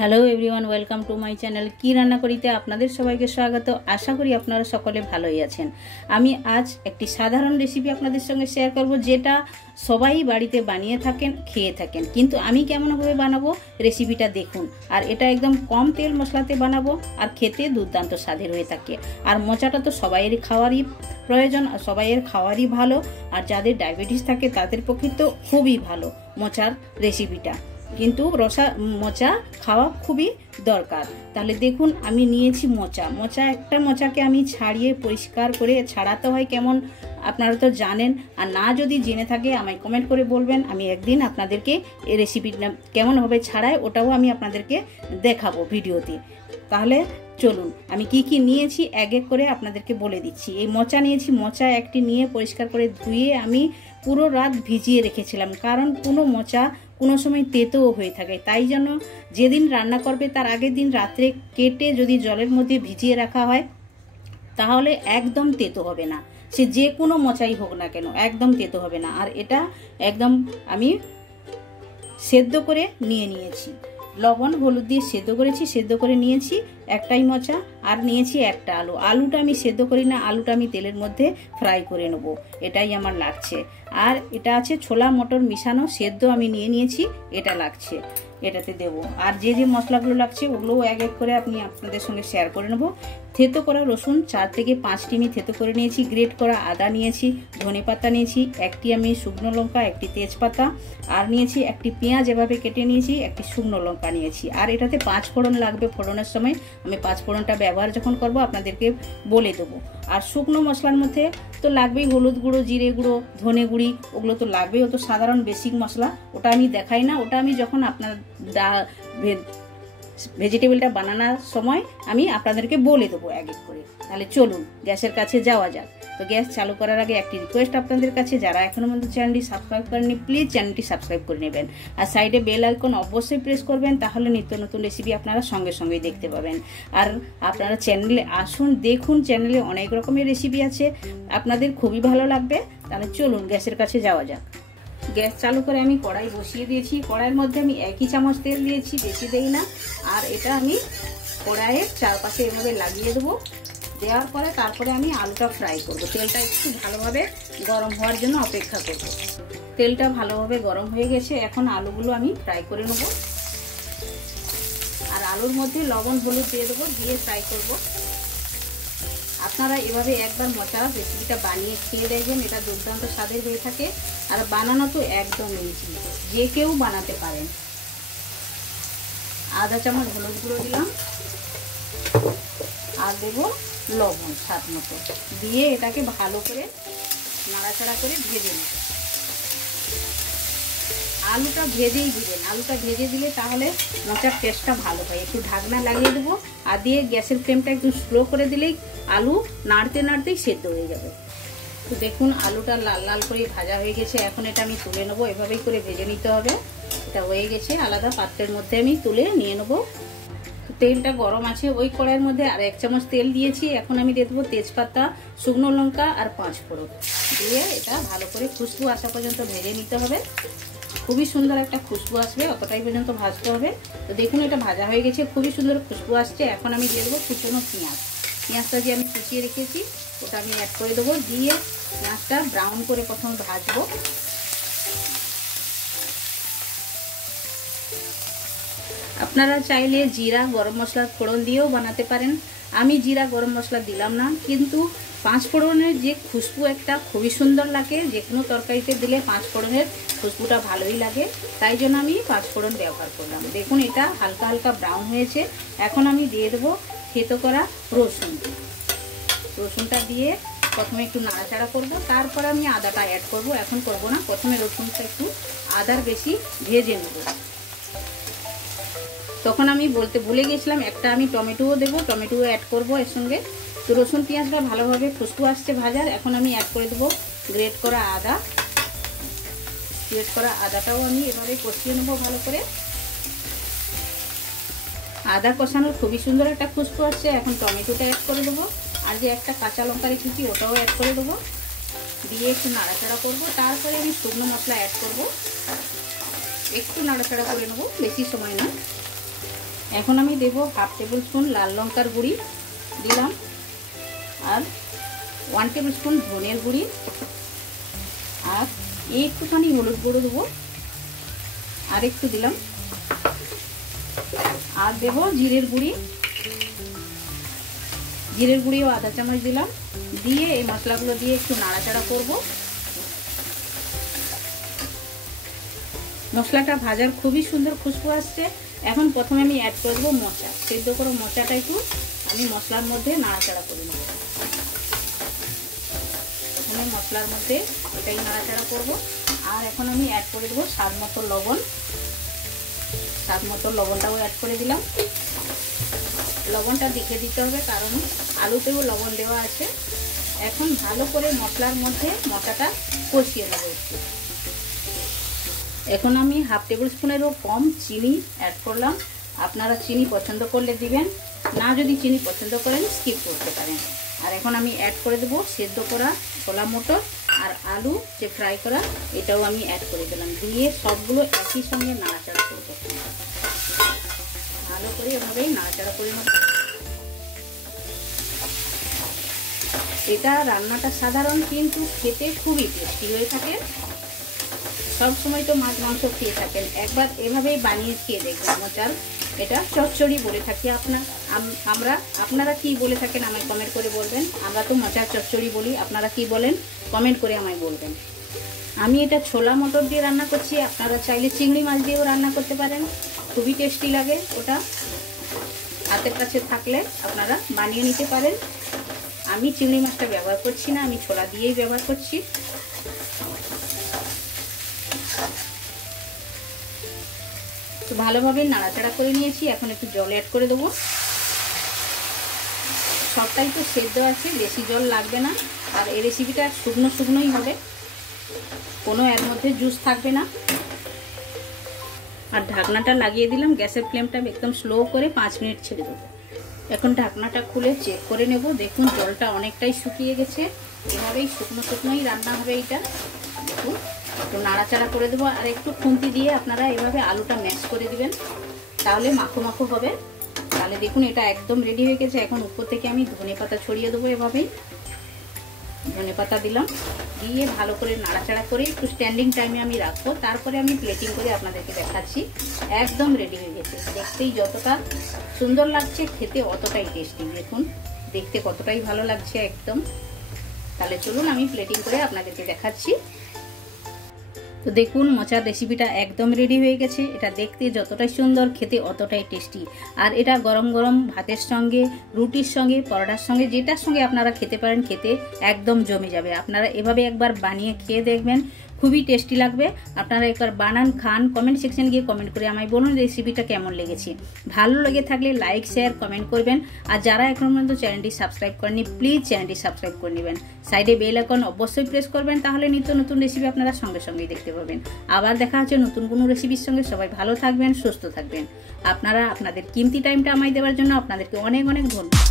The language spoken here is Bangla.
Hello everyone, welcome to my channel. কি রান্না করিতে আপনাদের সবাইকে স্বাগত। আশা করি আপনারা সকলে ভালোই আছেন। আমি আজ একটি সাধারণ রেসিপি আপনাদের সঙ্গে শেয়ার করব, যেটা সবাই বাড়িতে বানিয়ে থাকেন, খেয়ে থাকেন। কিন্তু আমি কেমনভাবে বানাবো রেসিপিটা দেখুন। আর এটা একদম কম তেল মশলাতে বানাবো, আর খেতে দুর্দান্ত স্বাদের হয়ে থাকে। আর মোচাটা তো সবাইয়েরই খাওয়ারই প্রয়োজন, আর সবাইয়ের খাওয়ারই ভালো। আর যাদের ডায়াবেটিস থাকে তাদের পক্ষে তো খুবই ভালো মোচার রেসিপিটা। কিন্তু মোচা খাওয়া খুবই দরকার। তাহলে দেখুন, আমি নিয়েছি একটা মোচাকে আমি ছাড়িয়ে পরিষ্কার করে ছাড়াতে হয় কেমন, আপনারা তো জানেন। আর না যদি জেনে থাকে আমায় কমেন্ট করে বলবেন, আমি একদিন আপনাদেরকে এই রেসিপিটা কেমনভাবে ছাড়াই ওটাও আমি আপনাদেরকে দেখাবো ভিডিওতে। তাহলে চলুন, আমি কি কি নিয়েছি এক এক করে আপনাদেরকে বলে দিচ্ছি। এই মোচা নিয়েছি, মোচা একটি নিয়ে পরিষ্কার করে ধুয়ে আমি পুরো রাত ভিজিয়ে রেখেছিলাম, কারণ কোনো মোচা কোনো সময় তেতোও হয়ে থাকে। তাই জন্য যেদিন রান্না করবে তার আগের দিন রাত্রে কেটে যদি জলের মধ্যে ভিজিয়ে রাখা হয় তাহলে একদম তেতো হবে না। সে যে কোনো মোচাই হোক না কেন, একদম তেতো হবে না। আর এটা একদম আমি সেদ্ধ করে নিয়েছি, লবণ হলুদ দিয়ে সেদ্ধ করেছি, সেদ্ধ করে নিয়েছি একটাই মোচা। আর নিয়েছি একটা আলুটা আমি সেদ্ধ করি না, আলুটা আমি তেলের মধ্যে ফ্রাই করে নেব, এটাই আমার লাগছে। আর এটা আছে ছোলা মটর মিশানো সেদ্ধ, আমি নিয়েছি, এটা লাগছে, এটাতে দেব। আর যে যে মশলাগুলো লাগছে ওগুলোও এক এক করে আপনাদের সঙ্গে শেয়ার করে নেব। থেতো করা রসুন 4 থেকে 5টি আমি থেতো করে নিয়েছি, গ্রেট করা আদা নিয়েছি, ধনে পাতা নিয়েছি, একটি আমি শুকনো লঙ্কা, একটি তেজপাতা, আর নিয়েছি একটি পেঁয়াজ এভাবে কেটে নিয়েছি, একটি শুকনো লঙ্কা নিয়েছি। আর এটাতে 5 ফোড়ন লাগবে, ফোড়নের সময় আমি 5 ফোড়নটা ব্যবহার যখন করব আপনাদেরকে বলে দেবো। আর শুকনো মশলার মধ্যে তো লাগবেই হলুদ গুঁড়ো, জিরে গুঁড়ো, ধনে গুঁড়ি, ওগুলো তো লাগবেই। ও তো সাধারণ বেসিক মশলা, ওটা আমি দেখাই না, ওটা আমি যখন আপনার ভেজিটেবলটা বানানোর সময় আমি আপনাদেরকে বলে দেবো এক এক করে। তাহলে চলুন গ্যাসের কাছে যাওয়া যাক। তো গ্যাস চালু করার আগে একটি রিকোয়েস্ট আপনাদের কাছে, যারা এখনো পর্যন্ত চ্যানেলটি সাবস্ক্রাইব করেননি প্লিজ চ্যানেলটি সাবস্ক্রাইব করে নেবেন। আর সাইডে বেল আইকন অবশ্যই প্রেস করবেন, তাহলে নিত্য নতুন রেসিপি আপনারা সঙ্গে সঙ্গেই দেখতে পাবেন। আর আপনারা চ্যানেলে আসুন, দেখুন, চ্যানেলে অনেক রকমের রেসিপি আছে, আপনাদের খুবই ভালো লাগবে। তাহলে চলুন গ্যাসের কাছে যাওয়া যাক। গ্যাস চালু করে আমি কড়াই বসিয়ে দিয়েছি, কড়াইয়ের মধ্যে আমি 1 চামচ তেল দিয়েছি, বেশি দেই না। আর এটা আমি কড়াইয়ের চারপাশে এভাবে লাগিয়ে দেবো, দেওয়ার পরে তারপরে আমি আলুটা ফ্রাই করব। তেলটা একটু ভালোভাবে গরম হওয়ার জন্য অপেক্ষা করব। তেলটা ভালোভাবে গরম হয়ে গেছে, এখন আলুগুলো আমি ফ্রাই করে নেব। আর আলুর মধ্যে লবণ হলুদ দিয়ে দেবো, দিয়ে ফ্রাই করব। আপনারা এভাবে একবার মোচা রেসিপিটা বানিয়ে খেয়ে দেখবেন, এটা দুর্দান্ত স্বাদের হয়ে থাকে। আর বানানো তো একদম ইজি, যে কেউ বানাতে পারেন। আধা চামচ হলুদ গুঁড়ো দিলাম, আর দেব লবণ স্বাদ মতো, দিয়ে এটাকে ভালো করে নাড়াচাড়া করে ভেজে নেব। আলুটা ভেজেই দিবেন, আলুটা ভেজে দিলে তাহলে মোচার টেস্টটা ভালো হয়। একটু ঢাকনা লাগিয়ে দেবো, আর দিয়ে গ্যাসের ফ্লেমটা একটু স্লো করে দিলেই আলু নাড়তে নাড়তেই সেদ্ধ হয়ে যাবে। তো দেখুন আলুটা লাল লাল করে ভাজা হয়ে গেছে, এখন এটা আমি তুলে নেবো। এভাবেই করে ভেজে নিতে হবে। এটা হয়ে গেছে, আলাদা পাত্রের মধ্যে আমি তুলে নিয়ে নেবো। তেলটা গরম আছে, ওই কড়াইয়ের মধ্যে আর 1 চামচ তেল দিয়েছি। এখন আমি দিয়ে দেবো তেজপাতা, শুকনো লঙ্কা আর 5 ফোড়ন, দিয়ে এটা ভালো করে খুশবু আসা পর্যন্ত ভেজে নিতে হবে। খুবই সুন্দর একটা খুশবু আসবে, অতটাই পর্যন্ত ভাজতে হবে। তো দেখুন এটা ভাজা হয়ে গেছে, খুবই সুন্দর খুশবু আসছে। এখন আমি দিয়ে দেবো কুচনো পেঁয়াজটা যে আমি কুচিয়ে রেখেছি ওটা আমি অ্যাড করে দেবো, দিয়ে পেঁয়াজটা ব্রাউন করে প্রথম ভাজবো। আপনারা চাইলে জিরা গরম মশলার ফোড়ন দিয়েও বানাতে পারেন। আমি জিরা গরম মশলা দিলাম না, কিন্তু 5 ফোড়নের যে খুশবু একটা খুবই সুন্দর লাগে। যে কোনো তরকারিতে দিলে 5 ফোড়নের খুশবুটা ভালোই লাগে, তাই জন্য আমি 5 ফোড়ন ব্যবহার করলাম। দেখুন এটা হালকা হালকা ব্রাউন হয়েছে। এখন আমি দিয়ে দেবো থেতো করা রসুনটা দিয়ে প্রথমে একটু নাড়াচাড়া করব, তারপরে আমি আদাটা অ্যাড করব। এখন করব না, প্রথমে রসুনটা একটু আদার বেশি ভেজে নেব। তখন আমি বলতে ভুলে গেছিলাম, একটা আমি টমেটোও দেবো, টমেটোও অ্যাড করব এর সঙ্গে। তো রসুন পেঁয়াজটা ভালোভাবে খুশবু আসছে ভাজার, এখন আমি অ্যাড করে দেবো গ্রেট করা আদাটাও আমি এভাবে কষিয়ে নেবো ভালো করে। আদা কষানোর খুবই সুন্দর একটা খুশবু আসছে। এখন টমেটোটা অ্যাড করে দেবো, আর যে একটা কাঁচা লঙ্কা রেখেছি ওটাও অ্যাড করে দেবো, দিয়ে একটু নাড়াচাড়া করব। তারপরে আমি শুকনো মশলা অ্যাড করব, একটু নাড়াচাড়া করে নেবো, বেশি সময় না। এখন আমি দেব হাফ টেবিল স্পুন লাল লঙ্কার গুঁড়ি দিলাম, আর 1 টেবিল স্পুন ধনের গুঁড়ি, আর একটুখানি হলুদ গুঁড়ো দেবো, আর একটু দিলাম, আর দেব জিরের গুঁড়ি, জিরের গুঁড়িও আধা চামচ দিলাম। দিয়ে এই মশলাগুলো দিয়ে একটু নাড়াচাড়া করব। মশলাটা ভাজার খুবই সুন্দর খুশবু আসছে। এখন প্রথমে আমি অ্যাড করে দেবো মোচা, সেদ্ধ করে মোচাটা একটু আমি মশলার মধ্যে নাড়াচাড়া করে নেব। আমি মশলার মধ্যে এটাই নাড়াচাড়া করব। আর এখন আমি অ্যাড করে দেবো স্বাদ মতো লবণ, স্বাদ মতো লবণটাও অ্যাড করে দিলাম। লবণটা দেখে দিতে হবে, কারণ আলুতেও লবণ দেওয়া আছে। এখন ভালো করে মশলার মধ্যে মোচাটা কষিয়ে নেব একটু। এখন আমি হাফ টেবিল স্পুনেরও কম চিনি অ্যাড করলাম। আপনারা চিনি পছন্দ করলে দিবেন, না যদি চিনি পছন্দ করেন স্কিপ করতে পারেন। আর এখন আমি অ্যাড করে দেবো সেদ্ধ করা ছোলা মটর আর আলু যে ফ্রাই করা, এটাও আমি অ্যাড করে দিলাম। দিয়ে সবগুলো একই সঙ্গে নাড়াচাড়া করব, ভালো করে এভাবেই নাড়াচাড়া করে নেব। এটা রান্নাটা সাধারণ কিন্তু খেতে খুবই টেস্টি হয়ে থাকে। সব সময় তো মাছ মাংস খেয়ে থাকেন, একবার এভাবেই বানিয়ে খেয়ে দেখবেন। মোচার এটা চচ্চড়ি বলে থাকি আপনারা কি বলে থাকেন আমায় কমেন্ট করে বলবেন। আমরা তো মোচার চচ্চড়ি বলি, আপনারা কি বলেন কমেন্ট করে আমায় বলবেন। আমি এটা ছোলা মটর দিয়ে রান্না করছি, আপনারা চাইলে চিংড়ি মাছ দিয়েও রান্না করতে পারেন, খুবই টেস্টি লাগে। ওটা হাতের কাছে থাকলে আপনারা বানিয়ে নিতে পারেন। আমি চিংড়ি মাছটা ব্যবহার করছি না, আমি ছোলা দিয়েই ব্যবহার করছি। তো ভালোভাবে নাড়াচাড়া করে নিয়েছি। এখন একটু জল অ্যাড করে দেবো। সবটাই তো সেদ্ধ আছে, বেশি জল লাগবে না। আর এই রেসিপিটা শুকনো শুকনোই হবে, কোনো এর মধ্যে জুস থাকবে না। আর ঢাকনাটা লাগিয়ে দিলাম, গ্যাসের ফ্লেমটা একদম স্লো করে 5 মিনিট ছেড়ে দেবো। এখন ঢাকনাটা খুলে চেক করে নেব। দেখুন জলটা অনেকটাই শুকিয়ে গেছে। এভাবেই শুকনো শুকনোই রান্না হবে এইটা। দেখুন একটু নাড়াচাড়া করে দেবো, আর একটু খুন্তি দিয়ে আপনারা এভাবে আলুটা ম্যাশ করে দিবেন, তাহলে মাখো মাখো হবে। তাহলে দেখুন এটা একদম রেডি হয়ে গেছে। এখন উপর থেকে আমি ধনেপাতা ছড়িয়ে দেবো, এভাবেই ধনেপাতা দিলাম। দিয়ে ভালো করে নাড়াচাড়া করে একটু স্ট্যান্ডিং টাইমে আমি রাখবো, তারপরে আমি প্লেটিং করে আপনাদেরকে দেখাচ্ছি। একদম রেডি হয়ে গেছে। দেখতেই যতটা সুন্দর লাগছে, খেতে অতটাই টেস্টি। দেখুন দেখতে কতটাই ভালো লাগছে একদম। তাহলে চলুন আমি প্লেটিং করে আপনাদেরকে দেখাচ্ছি। তো দেখুন মোচার রেসিপিটা একদম রেডি হয়ে গেছে। এটা দেখতে যতটাই সুন্দর, খেতে অতটাই টেস্টি। আর এটা গরম গরম ভাতের সঙ্গে, রুটির সঙ্গে, পরোটার সঙ্গে, যেটার সঙ্গে আপনারা খেতে পারেন, খেতে একদম জমে যাবে। আপনারা এভাবে একবার বানিয়ে খেয়ে দেখবেন, খুবই টেস্টি লাগবে। আপনারা একবার বানান, খান। কমেন্ট সেকশন গিয়ে কমেন্ট করে আমায় বলুন রেসিপিটা কেমন লেগেছে। ভালো লেগে থাকলে লাইক, শেয়ার, কমেন্ট করবেন। আর যারা এখন পর্যন্ত চ্যানেলটি সাবস্ক্রাইব করেনি, প্লিজ চ্যানেলটি সাবস্ক্রাইব করে নেবেন। সাইডে বেল আইকন অবশ্যই প্রেস করবেন, তাহলে নিত্য নতুন রেসিপি আপনারা সঙ্গে সঙ্গেই দেখতে পাবেন। আবার দেখা হচ্ছে নতুন কোনো রেসিপির সঙ্গে। সবাই ভালো থাকবেন, সুস্থ থাকবেন। আপনারা আপনাদের কিমতি টাইমটা আমায় দেওয়ার জন্য আপনাদেরকে অনেক অনেক ধন্যবাদ।